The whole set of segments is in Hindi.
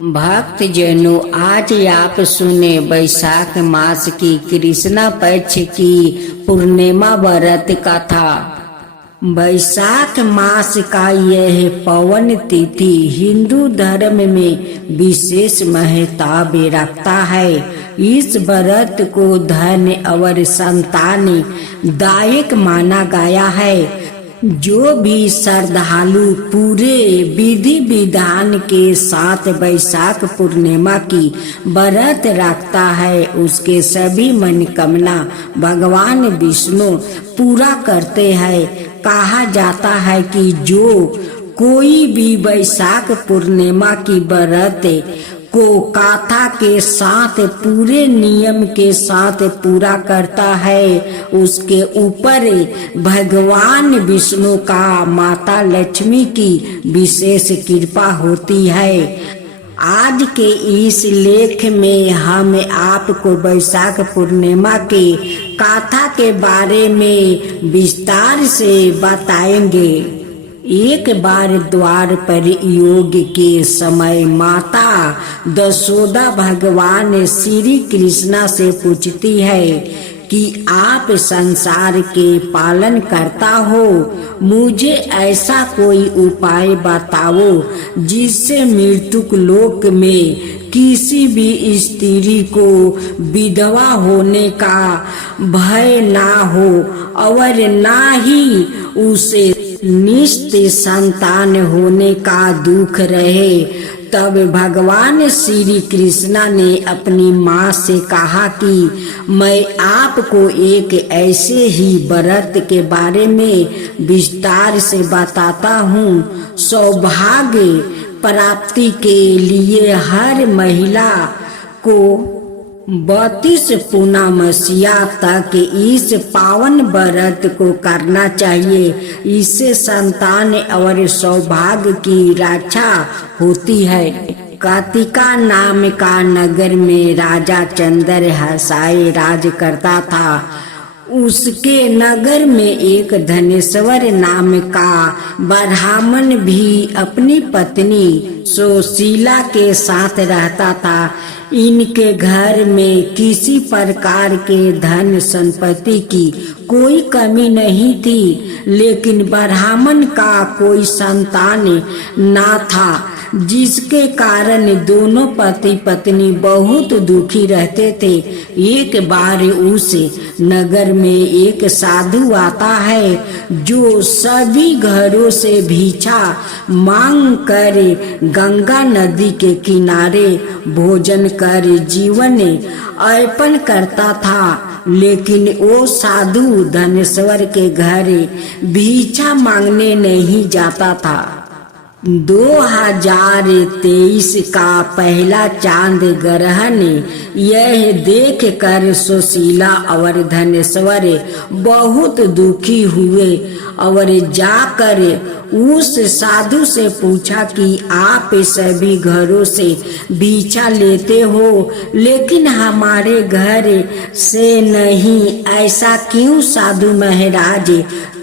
भक्त जनों, आज आप सुने बैसाख मास की कृष्णा पक्ष की पूर्णिमा व्रत कथा। बैसाख मास का यह पावन तिथि हिंदू धर्म में विशेष महत्व रखता है। इस व्रत को धन और संतान दायक माना गया है। जो भी श्रद्धालु पूरे विधि विधान के साथ बैसाख पूर्णिमा की व्रत रखता है, उसके सभी मनोकामना भगवान विष्णु पूरा करते हैं। कहा जाता है कि जो कोई भी बैसाख पूर्णिमा की व्रत को कथा के साथ पूरे नियम के साथ पूरा करता है, उसके ऊपर भगवान विष्णु का माता लक्ष्मी की विशेष कृपा होती है। आज के इस लेख में हम आपको बैसाख पूर्णिमा के कथा के बारे में विस्तार से बताएंगे। एक बार द्वार पर योग के समय माता यशोदा भगवान श्री कृष्णा से पूछती है कि आप संसार के पालन करता हो, मुझे ऐसा कोई उपाय बताओ जिससे मृत्युक लोक में किसी भी स्त्री को विधवा होने का भय ना हो और ना ही उसे निश्चित संतान होने का दुख रहे। तब भगवान श्री कृष्णा ने अपनी माँ से कहा कि मैं आपको एक ऐसे ही व्रत के बारे में विस्तार से बताता हूँ। सौभाग्य प्राप्ति के लिए हर महिला को 32 पूर्णमासिया तक इस पावन व्रत को करना चाहिए। इससे संतान और सौभाग्य की रक्षा होती है। कार्तिका नाम का नगर में राजा चंद्रहासाय राज करता था। उसके नगर में एक धनेश्वर नाम का ब्राह्मण भी अपनी पत्नी सुशीला के साथ रहता था। इनके घर में किसी प्रकार के धन संपत्ति की कोई कमी नहीं थी, लेकिन ब्राह्मण का कोई संतान ना था, जिसके कारण दोनों पति पत्नी बहुत दुखी रहते थे। एक बार उस नगर में एक साधु आता है जो सभी घरों से भिक्षा मांग कर गंगा नदी के किनारे भोजन कर जीवन अर्पण करता था। लेकिन वो साधु धनेश्वर के घर भिक्षा मांगने नहीं जाता था। 2023 का पहला चांद ग्रहण यह देख कर सुशीला और धनेश्वर बहुत दुखी हुए और जाकर उस साधु से पूछा कि आप सभी घरों से भिक्षा लेते हो, लेकिन हमारे घर से नहीं, ऐसा क्यों साधु महाराज?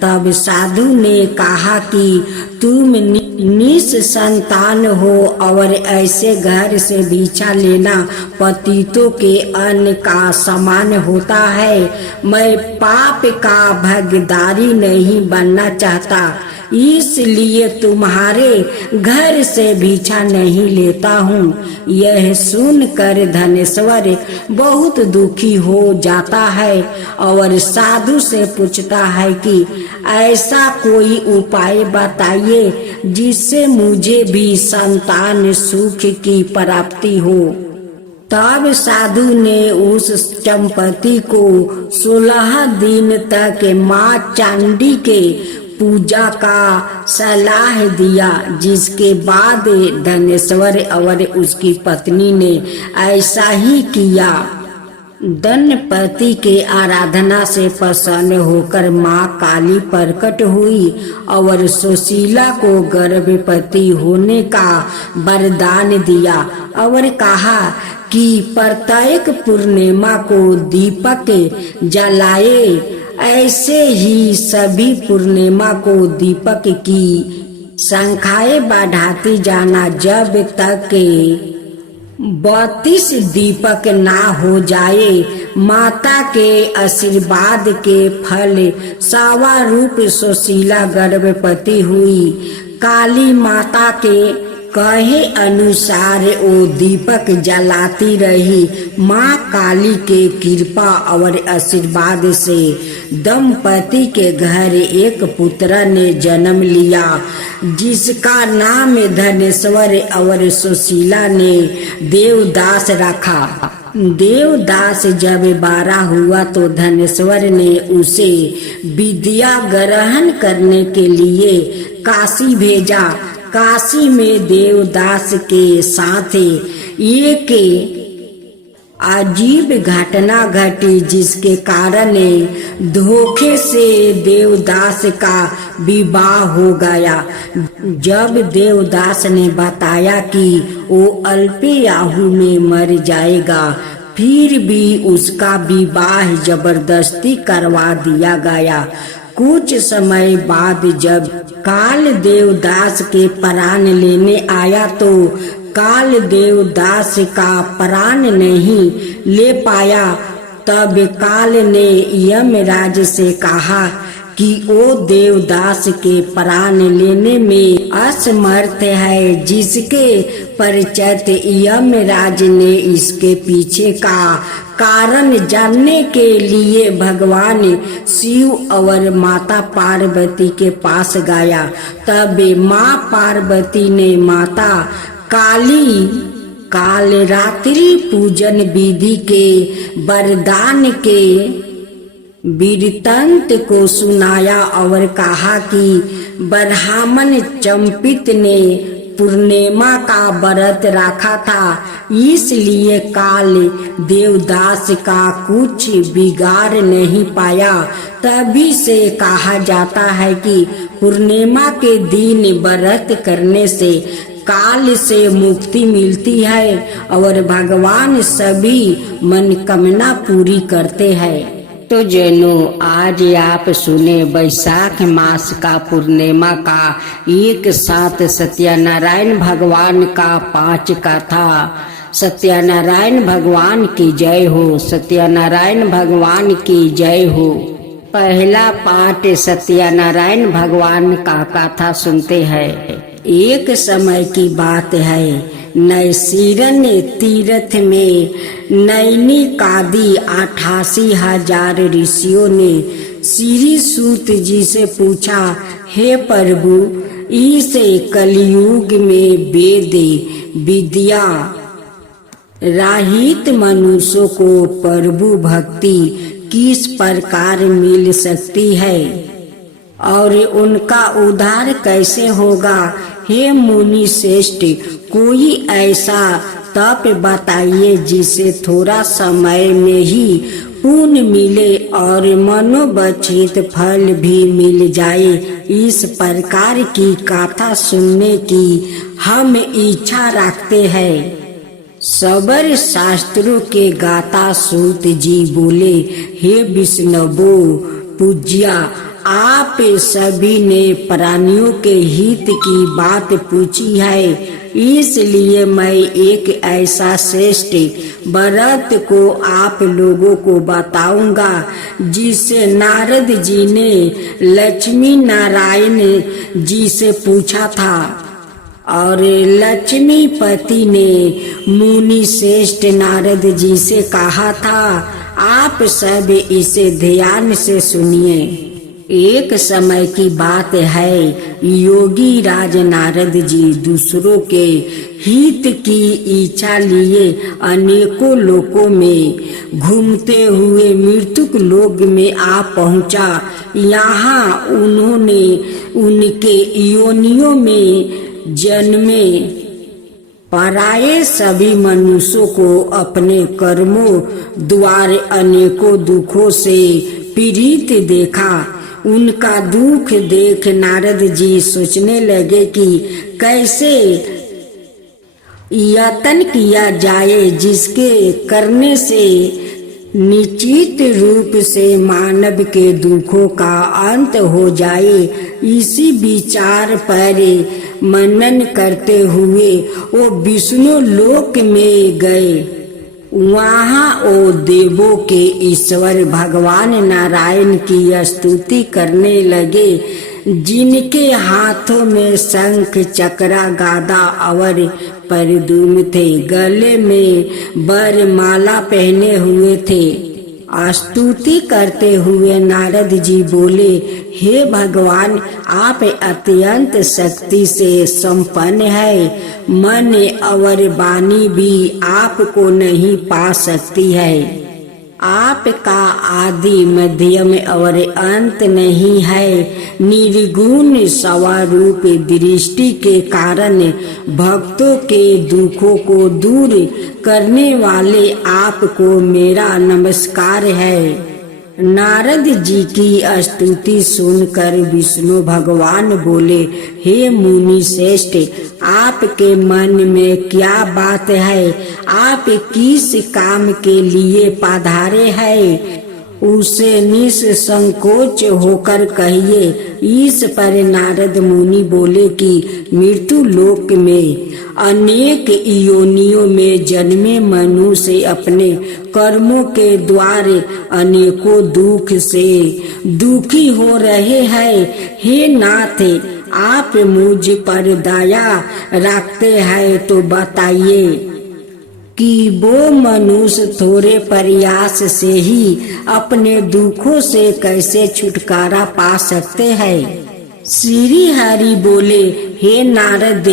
तब साधु ने कहा कि तुम निसंतान हो और ऐसे घर से भिक्षा लेना पतितों के अन्न का समान होता है। मैं पाप का भागीदारी नहीं बनना चाहता, इसलिए तुम्हारे घर से भिक्षा नहीं लेता हूँ। यह सुनकर धनेश्वर बहुत दुखी हो जाता है और साधु से पूछता है कि ऐसा कोई उपाय बताइए जिससे मुझे भी संतान सुख की प्राप्ति हो। तब साधु ने उस दंपति को 16 दिन तक माँ चांडी के पूजा का सलाह दिया, जिसके बाद धनेश्वर और उसकी पत्नी ने ऐसा ही किया। गणपति के आराधना से प्रसन्न होकर माँ काली प्रकट हुई और सुशीला को गर्भवती होने का वरदान दिया और कहा कि प्रत्येक पूर्णिमा को दीपक जलाए। ऐसे ही सभी पूर्णिमा को दीपक की संख्याएं बढ़ाती जाना जब तक 32 दीपक ना हो जाए। माता के आशीर्वाद के फल सावा रूप सुशीला गर्भवती हुई। काली माता के कहे अनुसार वो दीपक जलाती रही। माँ काली के कृपा और आशीर्वाद से दंपति के घर एक पुत्र ने जन्म लिया, जिसका नाम धनेश्वर और सुशीला ने देवदास रखा। देवदास जब 12 हुआ तो धनेश्वर ने उसे विद्या ग्रहण करने के लिए काशी भेजा। काशी में देवदास के साथ एक अजीब घटना घटी, जिसके कारण धोखे से देवदास का विवाह हो गया। जब देवदास ने बताया कि वो अल्पायु में मर जाएगा, फिर भी उसका विवाह जबरदस्ती करवा दिया गया। कुछ समय बाद जब काल देवदास के प्राण लेने आया तो काल देवदास का प्राण नहीं ले पाया। तब काल ने यमराज से कहा कि वो देवदास के प्राण लेने में असमर्थ है, जिसके पश्चात यमराज ने इसके पीछे का कारण जानने के लिए भगवान शिव और माता पार्वती के पास गया। तब माँ पार्वती ने माता काली कालरात्रि पूजन विधि के वरदान के वृत्तांत को सुनाया और कहा कि ब्राह्मण चंपित ने पूर्णिमा का व्रत रखा था, इसलिए काल देवदास का कुछ बिगाड़ नहीं पाया। तभी से कहा जाता है कि पूर्णिमा के दिन व्रत करने से काल से मुक्ति मिलती है और भगवान सभी मनोकामना पूरी करते हैं। तो जैनों, आज आप सुने वैशाख मास का पूर्णिमा का एक साथ सत्यनारायण भगवान का 5 कथा। सत्यनारायण भगवान की जय हो, सत्यनारायण भगवान की जय हो। पहला पाठ सत्यनारायण भगवान का कथा सुनते हैं। एक समय की बात है, नैसीरन तीर्थ में नैनी कादी 88,000 ऋषियों ने श्री सूत जी से पूछा, हे प्रभु, इस कलयुग में वेद विद्या रहित मनुष्यों को प्रभु भक्ति किस प्रकार मिल सकती है और उनका उद्धार कैसे होगा? हे मुनि श्रेष्ठ, कोई ऐसा तप बताइए जिससे थोड़ा समय में ही पुण्य मिले और मनोवांछित फल भी मिल जाए। इस प्रकार की कथा सुनने की हम इच्छा रखते हैं। सबर शास्त्रों के गाता सूत जी बोले, हे विष्णुवो पूज्या, आप सभी ने प्राणियों के हित की बात पूछी है, इसलिए मैं एक ऐसा श्रेष्ठ व्रत को आप लोगों को बताऊंगा जिसे नारद जी ने लक्ष्मी नारायण जी से पूछा था और लक्ष्मीपति ने मुनि श्रेष्ठ नारद जी से कहा था। आप सब इसे ध्यान से सुनिए। एक समय की बात है, योगी राज नारद जी दूसरों के हित की इच्छा लिए अनेकों लोकों में घूमते हुए मृत्युक लोक में आ पहुंचा। यहाँ उन्होंने उनके योनियों में जन्मे पराये सभी मनुष्यों को अपने कर्मों द्वारा अनेकों दुखों से पीड़ित देखा। उनका दुख देख नारद जी सोचने लगे कि कैसे यत्न किया जाए जिसके करने से निश्चित रूप से मानव के दुखों का अंत हो जाए। इसी विचार पर मनन करते हुए वो विष्णु लोक में गए। वहाँ वो देवों के ईश्वर भगवान नारायण की स्तुति करने लगे, जिनके हाथों में शंख चक्रा गादा और परदुम थे, गले में वरमाला पहने हुए थे। स्तुति करते हुए नारद जी बोले, हे भगवान, आप अत्यंत शक्ति से संपन्न है, मन और वाणी भी आपको नहीं पा सकती है। आपका आदि मध्यम और अंत नहीं है। निर्गुण स्वरूप दृष्टि के कारण भक्तों के दुखों को दूर करने वाले आपको मेरा नमस्कार है। नारद जी की स्तुति सुनकर विष्णु भगवान बोले, हे मुनि श्रेष्ठ, आपके मन में क्या बात है? आप किस काम के लिए पधारे हैं? उसे निसंकोच होकर कहिए। इस पर नारद मुनि बोले कि मृत्यु लोक में अनेक योनियों में जन्मे मनुष्य अपने कर्मों के द्वारा अनेकों दुख से दुखी हो रहे हैं। हे नाथ, आप मुझ पर दया रखते हैं तो बताइए कि वो मनुष्य थोड़े प्रयास से ही अपने दुखों से कैसे छुटकारा पा सकते हैं। श्री हरि बोले, हे नारद,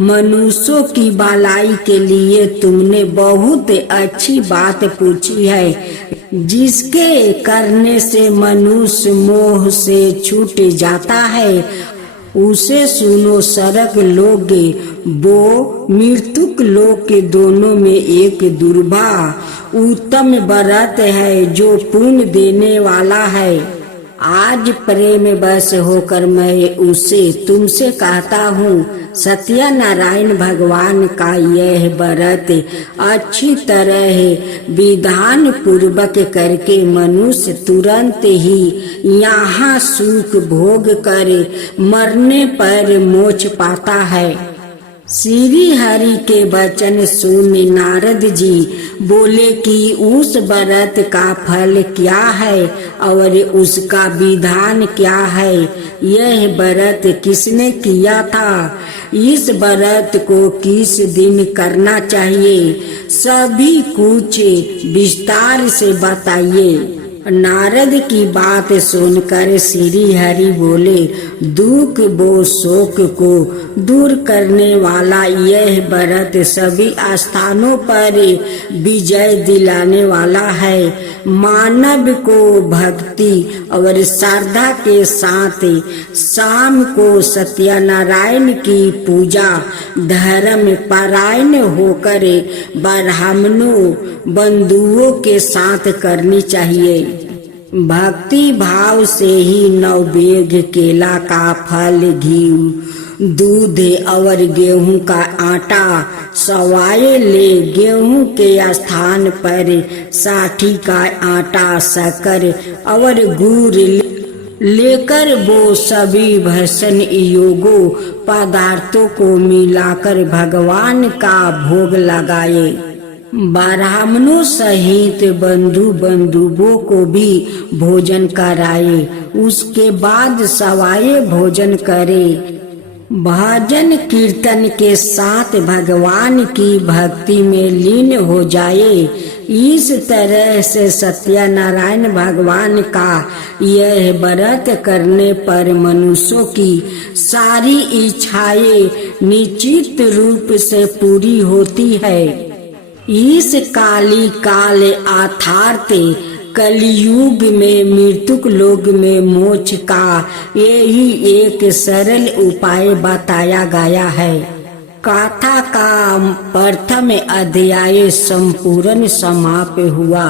मनुष्यों की भलाई के लिए तुमने बहुत अच्छी बात पूछी है। जिसके करने से मनुष्य मोह से छूट जाता है, उसे सुनो। सरग लोग वो मृत्युक लोक के दोनों में एक दुर्भा उत्तम व्रत है जो पुण्य देने वाला है। आज प्रेम बस होकर मैं उसे तुमसे कहता हूँ, सत्यनारायण भगवान का यह व्रत अच्छी तरह विधान पूर्वक करके मनुष्य तुरंत ही यहाँ सुख भोग कर मरने पर मोक्ष पाता है। श्री हरि के वचन सुन नारद जी बोले कि उस व्रत का फल क्या है और उसका विधान क्या है? यह व्रत किसने किया था? इस व्रत को किस दिन करना चाहिए? सभी कुछ विस्तार से बताइए। नारद की बात सुनकर श्री हरि बोले, दुख व शोक को दूर करने वाला यह व्रत सभी स्थानों पर विजय दिलाने वाला है। मानव को भक्ति और श्रद्धा के साथ शाम को सत्यनारायण की पूजा धर्म परायण होकर ब्राह्मणों बंधुओं के साथ करनी चाहिए। भक्ति भाव से ही नवबेग केला का फल, घी, दूध और गेहूं का आटा सवाए ले। गेहूं के स्थान पर साठी का आटा, शक्कर और गुड़ लेकर वो सभी भक्षण योग्य पदार्थों को मिलाकर भगवान का भोग लगाए। ब्राह्मणों सहित बंधुओं को भी भोजन कराए। उसके बाद सवाए भोजन करे। भजन कीर्तन के साथ भगवान की भक्ति में लीन हो जाए। इस तरह से सत्यनारायण भगवान का यह व्रत करने पर मनुष्यों की सारी इच्छाएं निश्चित रूप से पूरी होती है। इस काली काल अर्थात कलयुग में मृत्युक लोक में मोक्ष का यही एक सरल उपाय बताया गया है। गाथा का प्रथम अध्याय संपूर्ण समाप्त हुआ।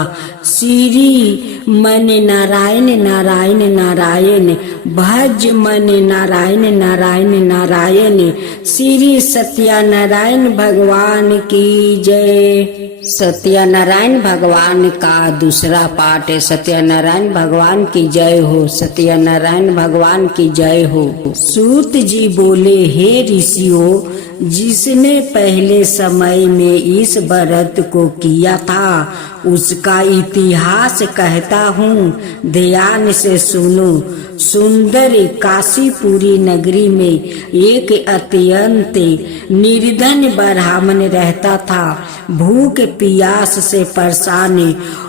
श्री मन नारायण नारायण नारायण, भज मन नारायण नारायण नारायण। श्री सत्यनारायण भगवान की जय। सत्यनारायण भगवान का दूसरा पाठ है। सत्यनारायण भगवान की जय हो। सत्यनारायण भगवान की जय हो। सूत जी बोले, हे ऋषियों, जिसने पहले समय में इस व्रत को किया था उसका इतिहास कहता हूँ, ध्यान से सुनो। सुंदर काशीपुरी नगरी में एक अत्यंत निर्धन ब्राह्मण रहता था। भूख प्यास से परेशान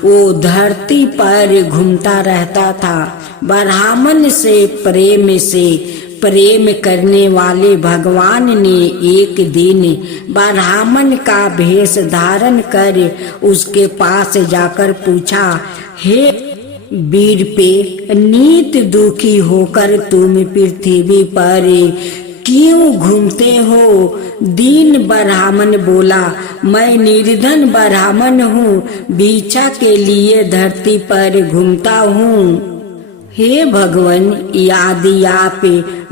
वो धरती पर घूमता रहता था। ब्राह्मण से प्रेम करने वाले भगवान ने एक दिन ब्राह्मण का भेष धारण कर उसके पास जाकर पूछा, हे वीर पे, नित दुखी होकर तुम पृथ्वी पर क्यों घूमते हो? दीन ब्राह्मण बोला, मैं निर्धन ब्राह्मण हूँ, भिक्षा के लिए धरती पर घूमता हूँ। हे भगवान, यदि आप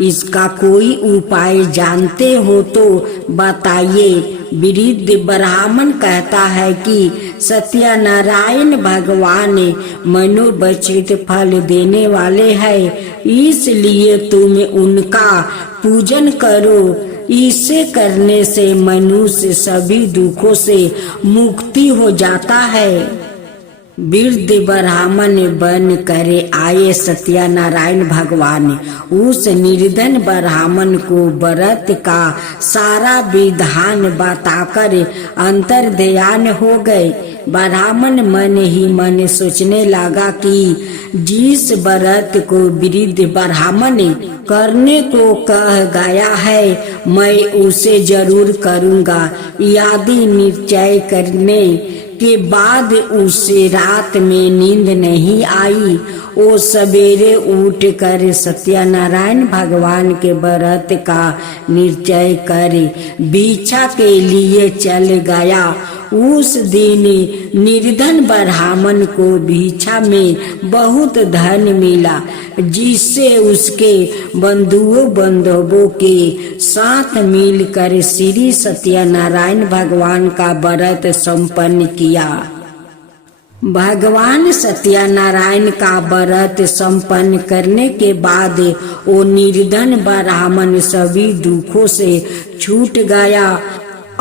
इसका कोई उपाय जानते हो तो बताइए। वृद्ध ब्राह्मण कहता है कि सत्यनारायण भगवान मनोवांछित फल देने वाले हैं, इसलिए तुम उनका पूजन करो। इसे करने से मनुष्य सभी दुखों से मुक्ति हो जाता है। वृद्ध ब्राह्मण बन करे आए सत्यनारायण भगवान उस निर्धन ब्राह्मण को व्रत का सारा विधान बताकर अंतर्ध्यान हो गए। ब्राह्मण मन ही मन सोचने लगा कि जिस व्रत को वृद्ध ब्राह्मण करने को कह गया है मैं उसे जरूर करूँगा। यदि निश्चय करने के बाद उसे रात में नींद नहीं आई, वो सवेरे उठकर सत्यनारायण भगवान के व्रत का निश्चय कर भिक्षा के लिए चल गया। उस दिन निर्धन ब्राह्मण को भिक्षा में बहुत धन मिला, जिससे उसके बंधुओं बांधवों के साथ मिलकर श्री सत्यनारायण भगवान का व्रत संपन्न किया। भगवान सत्यनारायण का व्रत संपन्न करने के बाद वो निर्धन ब्राह्मण सभी दुखों से छूट गया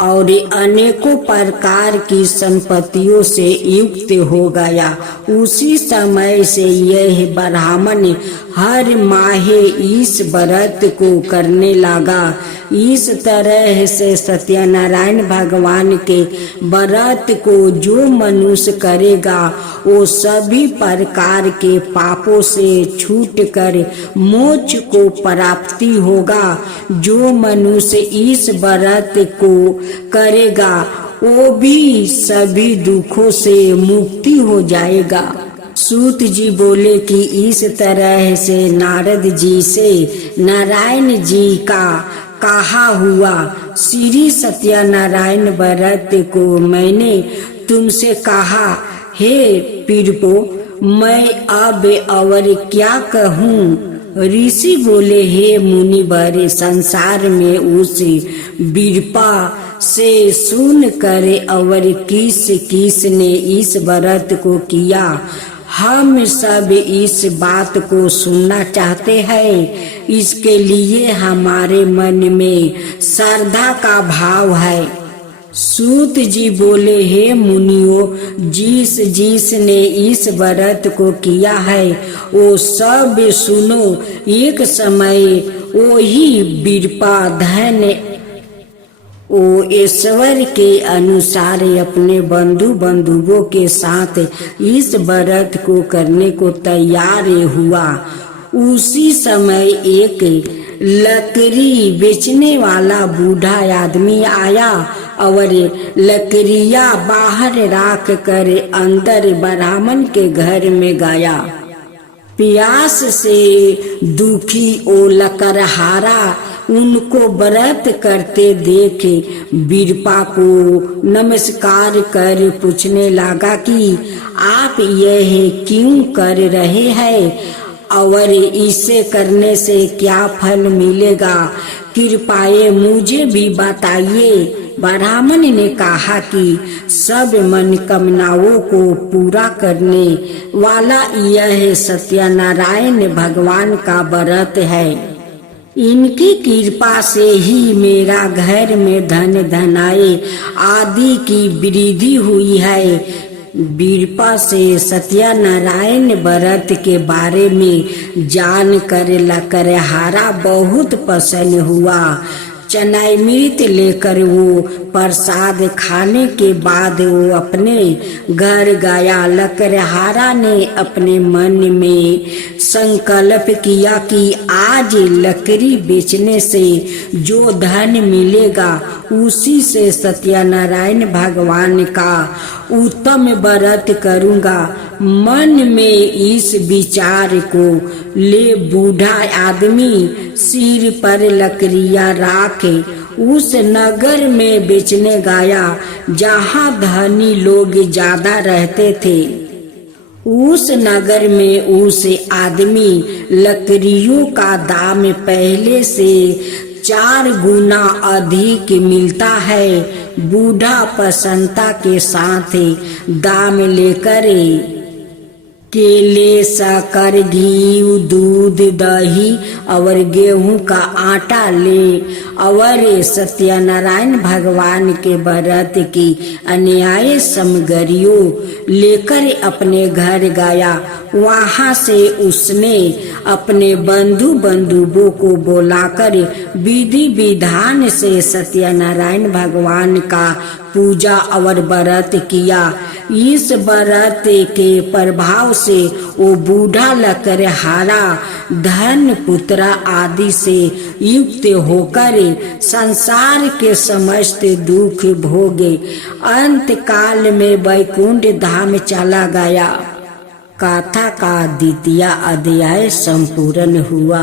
और अनेकों प्रकार की संपत्तियों से युक्त हो गया। उसी समय से यह ब्राह्मण हर माह इस व्रत को करने लगा। इस तरह से सत्यनारायण भगवान के व्रत को जो मनुष्य करेगा वो सभी प्रकार के पापों से छूटकर मोक्ष को प्राप्ति होगा। जो मनुष्य इस व्रत को करेगा वो भी सभी दुखों से मुक्ति हो जाएगा। सूत जी बोले कि इस तरह से नारद जी से नारायण जी का कहा हुआ। श्री सत्यनारायण व्रत को मैंने तुमसे कहा, हे पीड़पो, मैं अब और क्या कहूँ? ऋषि बोले, हे मुनिवर, संसार में उस बीरपा से सुन कर और किस ने इस व्रत को किया, हम सब इस बात को सुनना चाहते हैं। इसके लिए हमारे मन में श्रद्धा का भाव है। सूत जी बोले, हे मुनियों, जिस ने इस व्रत को किया है वो सब सुनो। एक समय वो ही बीरपा धन वो ईश्वर के अनुसार अपने बंधुओं के साथ इस व्रत को करने को तैयार हुआ। उसी समय एक लकड़ी बेचने वाला बूढ़ा आदमी आया और लकड़ियां बाहर रख कर अंदर ब्राह्मण के घर में गया। प्यास से दुखी ओ लकड़हारा उनको व्रत करते देखे बीरपा को नमस्कार कर पूछने लगा कि आप यह क्यों कर रहे हैं और इसे करने से क्या फल मिलेगा, कृपया मुझे भी बताइए। ब्राह्मण ने कहा कि सब मनोकामनाओं को पूरा करने वाला यह सत्यनारायण भगवान का व्रत है। इनकी कृपा से ही मेरा घर में धन धनाए आदि की वृद्धि हुई है। बीरपा से सत्यनारायण व्रत के बारे में जान कर लकड़हारा बहुत प्रसन्न हुआ। चनामृत लेकर वो प्रसाद खाने के बाद वो अपने घर गया। लकड़हारा ने अपने मन में संकल्प किया कि आज लकड़ी बेचने से जो धन मिलेगा उसी से सत्यनारायण भगवान का उत्तम व्रत करूंगा। मन में इस विचार को ले बूढ़ा आदमी सिर पर लकड़ियां राखे उस नगर में बेचने गया जहाँ धनी लोग ज्यादा रहते थे। उस नगर में उस आदमी लकड़ियों का दाम पहले से 4 गुना अधिक मिलता है। बूढ़ा प्रसन्नता के साथ दाम लेकर केले, शक्कर, घी, दूध, दही और गेहूं का आटा ले और सत्यनारायण भगवान के व्रत की अन्याय सामग्रियों लेकर अपने घर गया। वहां से उसने अपने बंधुओं को बुलाकर विधि विधान से सत्यनारायण भगवान का पूजा और व्रत किया। इस व्रत के प्रभाव से वो बूढ़ा लकड़हारा धन पुत्र आदि से युक्त होकर संसार के समस्त दुख भोगे अंत काल में वैकुंठ धाम चला गया। कथा का 2वां अध्याय संपूर्ण हुआ।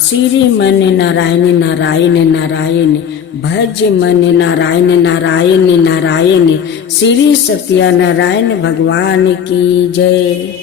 श्री मन नारायण नारायण नारायण भज मन नारायण नारायण नारायण। श्री सत्यनारायण भगवान की जय।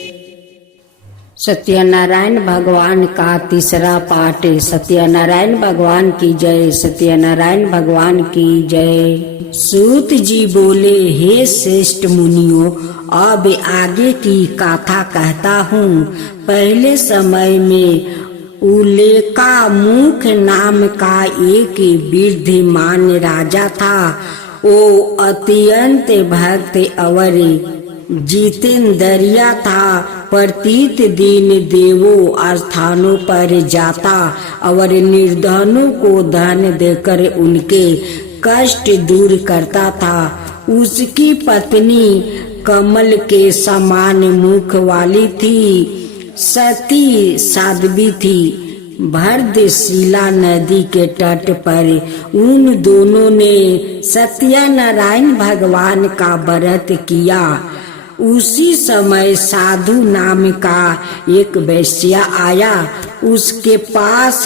सत्यनारायण भगवान का 3रा पाठ। सत्यनारायण भगवान की जय। सत्यनारायण भगवान की जय। सूत जी बोले, हे श्रेष्ठ मुनियों, अब आगे की कथा कहता हूँ। पहले समय में उलेका मुख नाम का एक बुद्धिमान राजा था। वो अत्यंत भक्त और जितेंद्रिया था। प्रत्येक दिन देवों स्थानों पर जाता और निर्धनों को धन देकर उनके कष्ट दूर करता था। उसकी पत्नी कमल के समान मुख वाली थी, सती साध्वी थी। भरतशिला नदी के तट पर उन दोनों ने सत्यनारायण भगवान का व्रत किया। उसी समय साधु नाम का एक वैश्य आया। उसके पास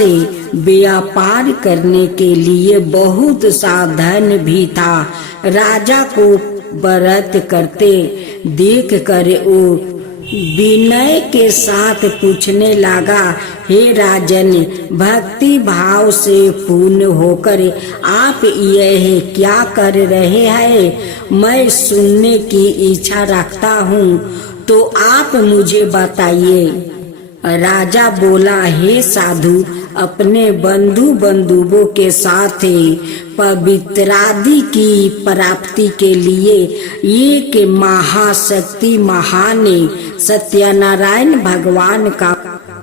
व्यापार करने के लिए बहुत सा धन भी था। राजा को व्रत करते देख कर वो विनय के साथ पूछने लगा, हे राजन, भक्ति भाव से पूर्ण होकर आप यह क्या कर रहे हैं? मैं सुनने की इच्छा रखता हूँ, तो आप मुझे बताइए। राजा बोला, हे साधु, अपने बंधुओं के साथ पवित्रादि की प्राप्ति के लिए एक महाशक्ति महान सत्यनारायण भगवान का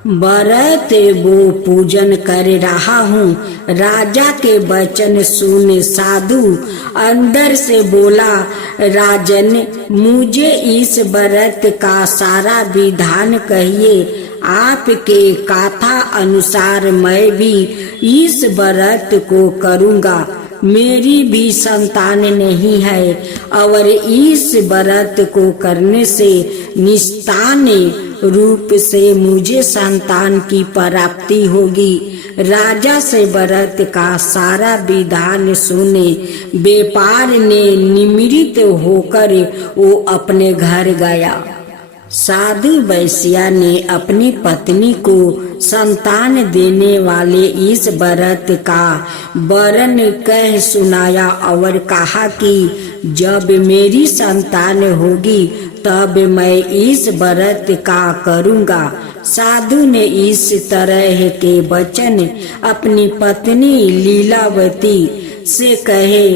व्रत वो पूजन कर रहा हूँ। राजा के वचन सुन साधु अंदर से बोला, राजन, मुझे इस व्रत का सारा विधान कहिए। आपके कथा अनुसार मैं भी इस व्रत को करूँगा। मेरी भी संतान नहीं है और इस व्रत को करने से निस्तान रूप से मुझे संतान की प्राप्ति होगी। राजा से व्रत का सारा विधान सुने व्यापार ने निमित्त होकर वो अपने घर गया। साधु वैश्या ने अपनी पत्नी को संतान देने वाले इस व्रत का वर्णन कह सुनाया और कहा कि जब मेरी संतान होगी तब मैं इस व्रत का करूँगा। साधु ने इस तरह के वचन अपनी पत्नी लीलावती से कहे।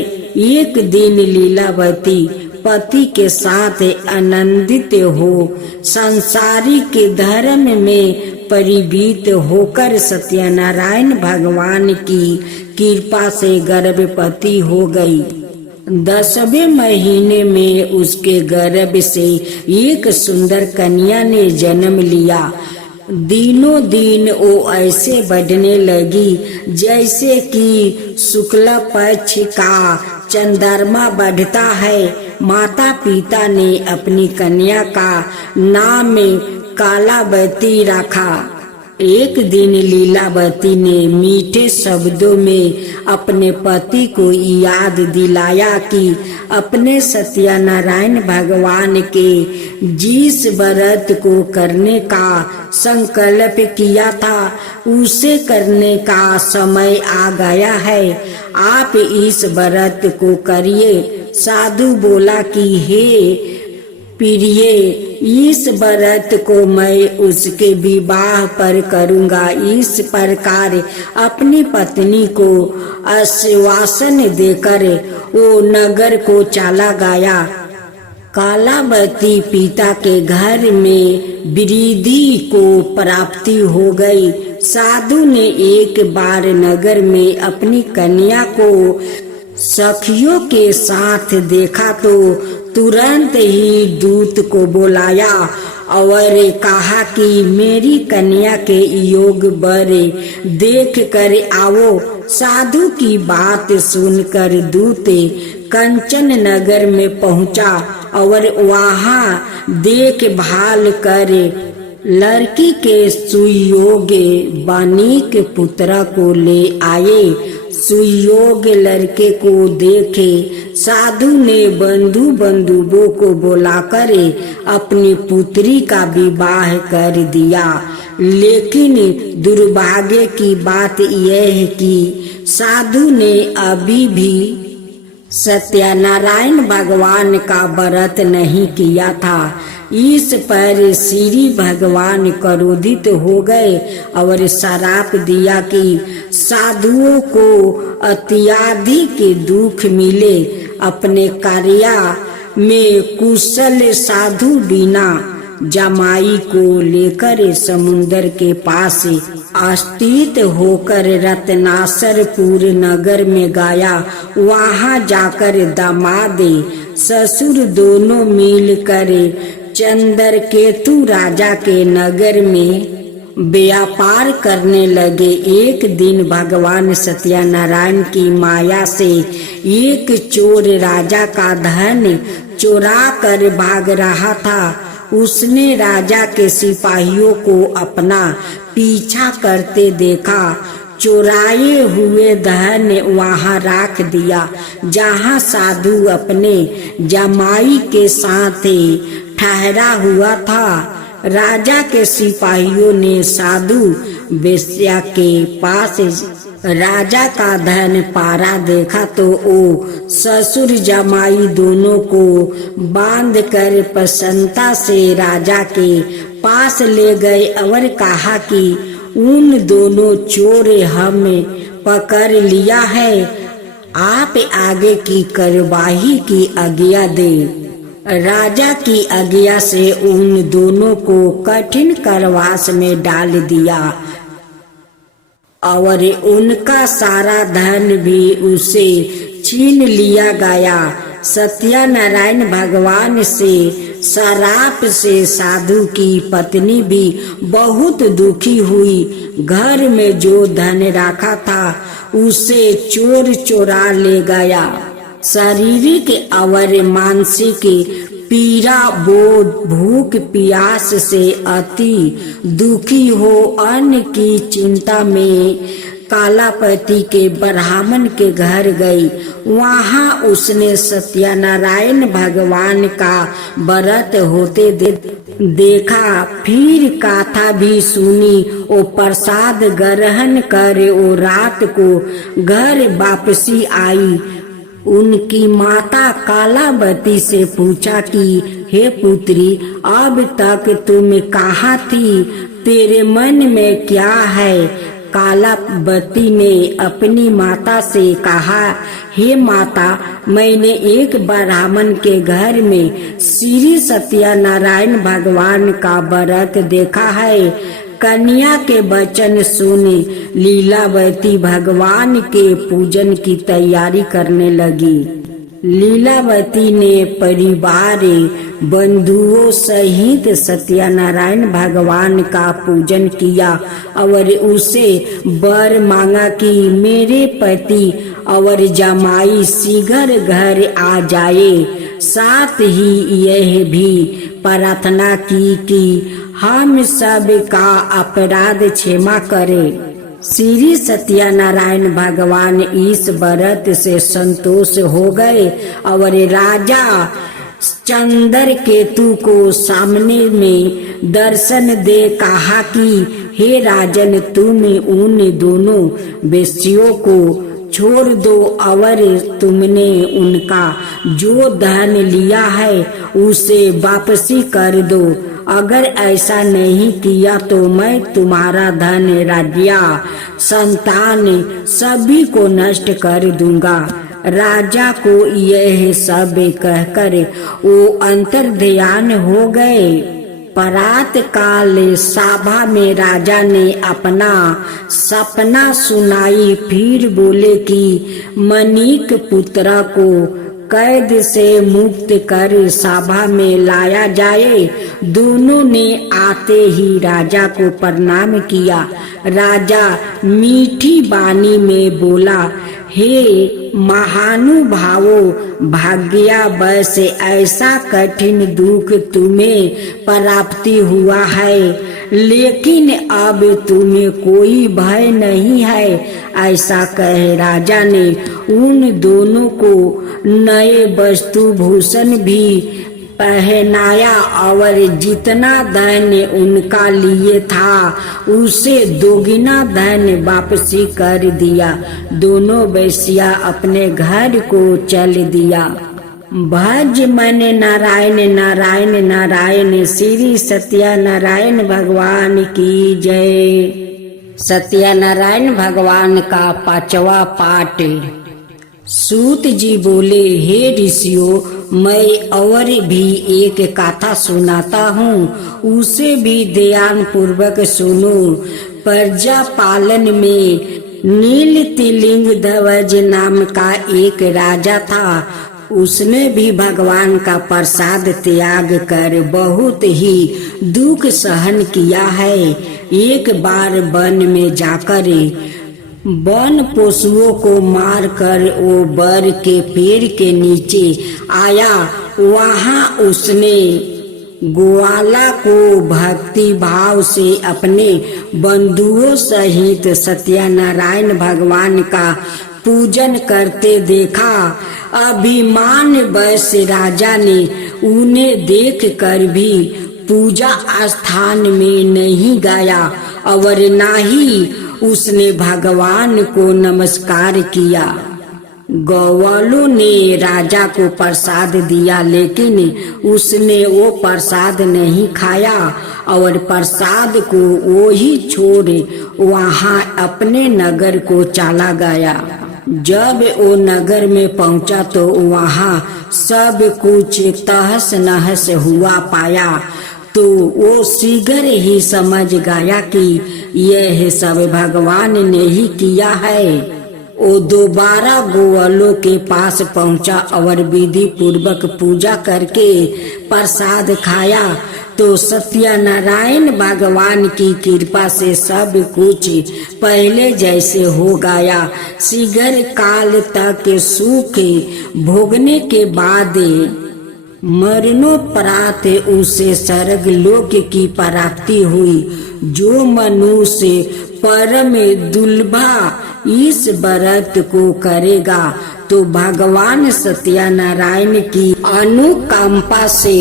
एक दिन लीलावती पति के साथ आनंदित हो सांसारिक धर्म में परिवीत होकर सत्यनारायण भगवान की कृपा से गर्भवती हो गई। 10वें महीने में उसके गर्भ से एक सुंदर कन्या ने जन्म लिया। दिनों दिन वो ऐसे बढ़ने लगी जैसे कि शुक्ल पक्ष का चंद्रमा बढ़ता है। माता पिता ने अपनी कन्या का नाम कालावती रखा। एक दिन लीलावती ने मीठे शब्दों में अपने पति को याद दिलाया कि अपने सत्यनारायण भगवान के जिस व्रत को करने का संकल्प किया था उसे करने का समय आ गया है। आप इस व्रत को करिए। साधु बोला कि हे प्रिय, इस व्रत को मैं उसके विवाह पर करूँगा। इस प्रकार अपनी पत्नी को आश्वासन देकर वो नगर को चला गया। कालावती पिता के घर में वृद्धि को प्राप्ति हो गई। साधु ने एक बार नगर में अपनी कन्या को सखियों के साथ देखा तो तुरंत ही दूत को बुलाया और कहा कि मेरी कन्या के योग वर देख कर आओ। साधु की बात सुनकर दूत कंचन नगर में पहुंचा और वहां देखभाल कर लड़की के सुयोग्य बानिक पुत्र को ले आए। सुयोग्य लड़के को देखे साधु ने बंधु बंधुओं को बुलाकर अपनी पुत्री का विवाह कर दिया। लेकिन दुर्भाग्य की बात यह है कि साधु ने अभी भी सत्यनारायण भगवान का व्रत नहीं किया था। इस पर श्री भगवान क्रोधित हो गए और श्राप दिया कि साधुओं को अत्यधिक दुख मिले। अपने कार्य में कुशल साधु बिना जमाई को लेकर समुद्र के पास स्थित होकर रत्नासरपुर नगर में गया। वहां जाकर दामाद ससुर दोनों मिलकर चंद्रकेतु राजा के नगर में व्यापार करने लगे। एक दिन भगवान सत्यनारायण की माया से एक चोर राजा का धन चुरा कर भाग रहा था। उसने राजा के सिपाहियों को अपना पीछा करते देखा। चुराए हुए धन वहां रख दिया जहां साधु अपने जमाई के साथ ठहरा हुआ था। राजा के सिपाहियों ने साधु वेश्या के पास राजा का धन पारा देखा तो वो ससुर जमाई दोनों को बांधकर प्रसन्नता से राजा के पास ले गए और कहा कि उन दोनों चोर हमें पकड़ लिया है, आप आगे की कार्यवाही की आज्ञा दें। राजा की आज्ञा से उन दोनों को कठिन कारावास में डाल दिया और उनका सारा धन भी उसे छीन लिया गया। सत्यनारायण भगवान से श्राप से साधु की पत्नी भी बहुत दुखी हुई। घर में जो धन रखा था उसे चोर चुरा ले गया। शारीरिक और मानसिक पीड़ा बोध भूख प्यास से अति दुखी हो अन्न की चिंता में कालापति के ब्राह्मण के घर गई। वहाँ उसने सत्यनारायण भगवान का व्रत होते देखा। फिर कथा भी सुनी। वो प्रसाद ग्रहण कर वो रात को घर वापसी आई। उनकी माता कालावती से पूछा कि हे पुत्री, अब तक तुम कहाँ थी? तेरे मन में क्या है? कालावती ने अपनी माता से कहा, हे माता, मैंने एक ब्राह्मण के घर में श्री सत्यनारायण भगवान का व्रत देखा है। कन्या के वचन सुने लीलावती भगवान के पूजन की तैयारी करने लगी। लीलावती ने परिवार बंधुओं सहित सत्यनारायण भगवान का पूजन किया और उसे वर मांगा कि मेरे पति और जमाई शीघ्र घर आ जाए। साथ ही यह भी प्रार्थना की कि हम सब का अपराध क्षमा करे। श्री सत्यनारायण भगवान इस व्रत से संतोष हो गए और राजा चंद्रकेतु को सामने में दर्शन दे कहा कि हे राजन, तुम उन दोनों वेश्यों को छोड़ दो और तुमने उनका जो धन लिया है उसे वापसी कर दो। अगर ऐसा नहीं किया तो मैं तुम्हारा धन, राज्य, संतान सभी को नष्ट कर दूंगा। राजा को यह सब कहकर वो अंतर्ध्यान हो गए। प्रात काल सभा में राजा ने अपना सपना सुनाई। फिर बोले कि मणिक पुत्र को कैद से मुक्त कर सभा में लाया जाए। दोनों ने आते ही राजा को प्रणाम किया। राजा मीठी वाणी में बोला, हे महानुभावो, भाग्यवश ऐसा कठिन दुख तुम्हें प्राप्ति हुआ है, लेकिन अब तुम्हें कोई भय नहीं है। ऐसा कह राजा ने उन दोनों को नए वस्तु भूषण भी पहनाया और जितना धन उनका लिए था उसे दोगुना धन वापसी कर दिया। दोनों वेश्या अपने घर को चल दिया। भज मन नारायण नारायण नारायण, श्री सत्यनारायण भगवान की जय। सत्यनारायण भगवान का 5वां पाठ। सूत जी बोले, हे ऋषियों, मैं और भी एक कथा सुनाता हूँ, उसे भी ध्यान पूर्वक सुनो। प्रजा पालन में नील तिलिंग ध्वज नाम का एक राजा था। उसने भी भगवान का प्रसाद त्याग कर बहुत ही दुख सहन किया है। एक बार वन में जाकर वन पशुओं को मार कर वो बर के पेड़ के नीचे आया। वहाँ उसने ग्वाला को भक्ति भाव से अपने बंधुओं सहित सत्यनारायण भगवान का पूजन करते देखा। अभिमान वश राजा ने उन्हें देख कर भी पूजा स्थान में नहीं गया और ना ही उसने भगवान को नमस्कार किया। ग्वालों ने राजा को प्रसाद दिया, लेकिन उसने वो प्रसाद नहीं खाया और प्रसाद को वो ही छोड़ वहाँ अपने नगर को चला गया। जब वो नगर में पहुंचा तो वहाँ सब कुछ तहस नहस हुआ पाया। तो वो शीघ्र ही समझ गया कि यह सब भगवान ने ही किया है। वो दोबारा ग्वालों के पास पहुंचा और विधि पूर्वक पूजा करके प्रसाद खाया। तो सत्यनारायण भगवान की कृपा से सब कुछ पहले जैसे हो गया। शीघ्र काल तक सुख भोगने के बाद मरणोपरांत उसे स्वर्ग लोक की प्राप्ति हुई। जो मनुष्य परम दुर्लभा इस व्रत को करेगा तो भगवान सत्यनारायण की अनुकंपा से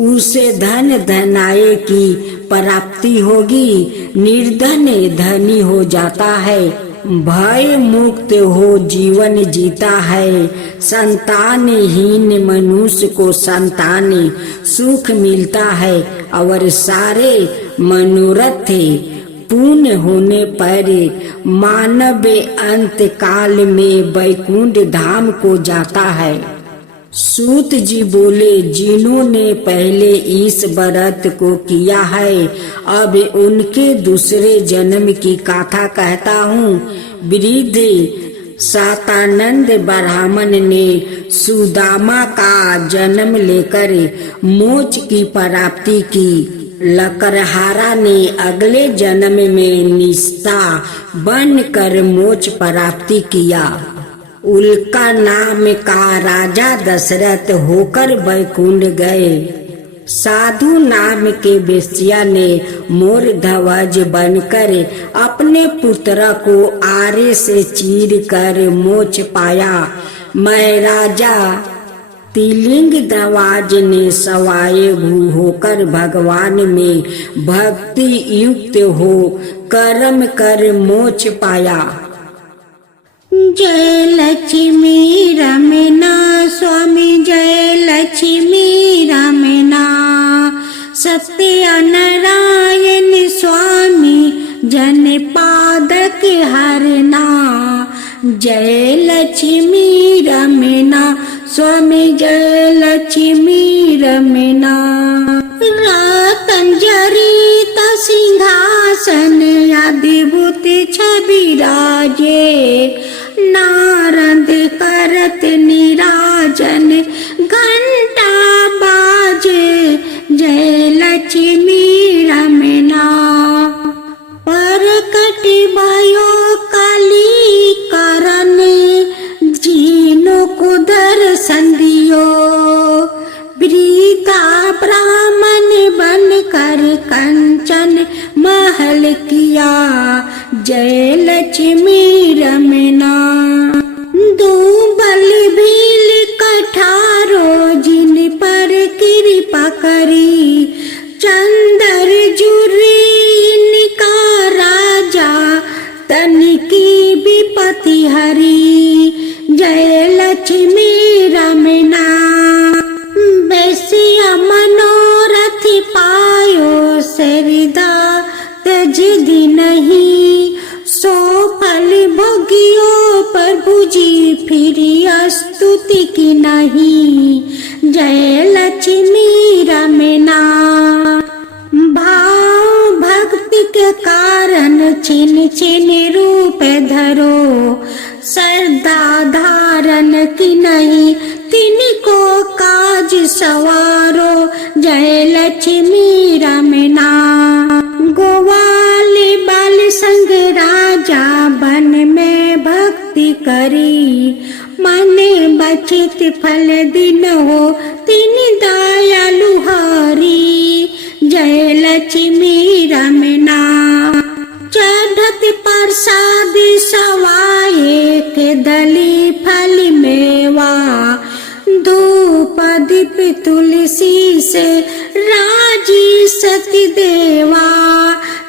उसे धन धनाय की प्राप्ति होगी। निर्धन धनी हो जाता है, भय मुक्त हो जीवन जीता है। संतानहीन मनुष्य को संतान सुख मिलता है और सारे मनोरथ पूर्ण होने पर मानव अंत काल में वैकुंठ धाम को जाता है। सूत जी बोले, जिन्होंने पहले इस व्रत को किया है अब उनके दूसरे जन्म की कथा कहता हूँ। वृद्ध सातानंद ब्राह्मण ने सुदामा का जन्म लेकर मोक्ष की प्राप्ति की। लकड़हारा ने अगले जन्म में निष्ठा बनकर मोक्ष प्राप्ति किया। उल्का नाम का राजा दशरथ होकर वैकुंठ गए। साधु नाम के वेश्या ने मोर ध्वज बनकर अपने पुत्र को आरे से चीर कर मोक्ष पाया। मैं राजा तिलिंग दवाज ने सवाए भू होकर भगवान में भक्ति युक्त हो कर्म कर मोक्ष पाया। जय लक्ष्मी रमना स्वामी, जय लक्ष्मी रमना। सत्य नारायण स्वामी जन पादक हरना। जय लक्ष्मी रमना स्वामी, जय लक्ष्मी रमना। रतन जड़ित सिंहासन अद्भुत छवि राजे। नारद करत निराजन घंटा बाजे। जय लक्ष्मी रमना। प्रकट भयो काली करन जीनो को दर्शन दियो। वृद्धा ब्राह्मण बन कर कंचन महल किया। जय लक्ष्मी रमना। दो बल भील कठारो जिन पर कृपा करी। चंदर जुरी इनका राजा तन की विपत्ति हरी। जय लक्ष्मी रमना। वैश्य मनोरथ पायो सरिदा तज दिन नहीं। सो फल भोगियो प्रभु जी फिर स्तुति की नहीं। जय लक्ष्मी रमना। भाव भक्ति के कारण छिन छिन रूप धरो। श्रद्धा धारण की नहीं तिनको काज सवारो। जय लक्ष्मी रमना। गोवाल बाल संग राजा बन में भक्ति करी। मन बचित फल दिन हो तीन दयालु हरी। जय लक्ष्मी रमना। चढ़त प्रसाद सवाए के दली फल मेवा। धूप दीप तुलसी से राजी सती देवा।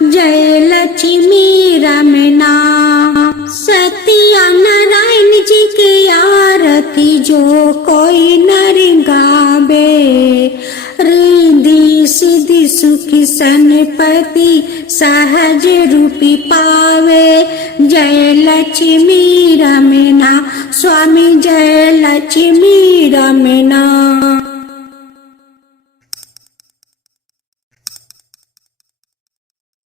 जय लक्ष्मी रमना। सत्या नारायण जी की आरती जो कोई नर गावे। रिद्धि सिद्धि सुखी संपत्ति सहज रूपी पावे। जय लक्ष्मी रमना स्वामी, जय लक्ष्मी रमना।